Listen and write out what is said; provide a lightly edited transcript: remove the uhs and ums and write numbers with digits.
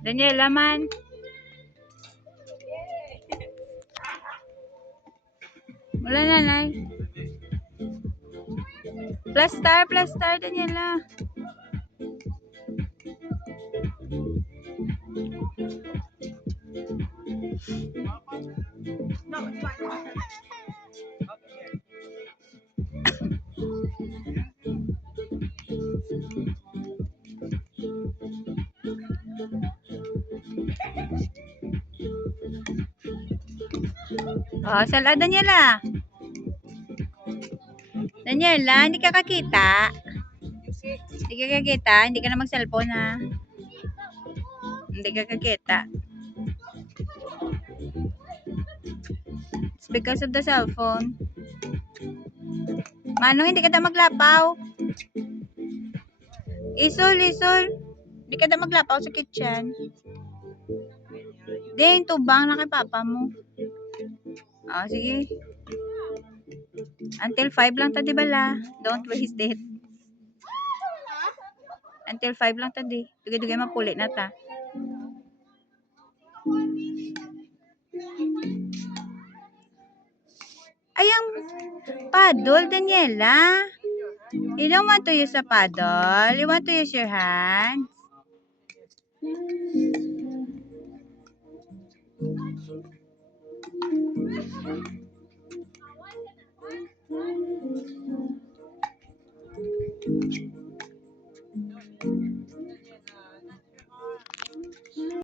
Daniela man. Wala nanay. Plus star, Daniela. Oh, sala Daniela. Daniela, hindi ka kakita. Hindi ka kakita, hindi ka na mag-cellphone ha. Hindi ka kakita. It's because of the cellphone. Manong, hindi ka na maglapaw. Isol. Hindi ka na maglapaw sa kitchen. Din, tubang na kay papa mo. Oh, sige. Until 5 lang tadi bala. Don't waste it. Until 5 lang tadi. Dugay-dugay mapuli na ta. Ayang paddle, Daniela. You don't want to use a paddle. You want to use your hands.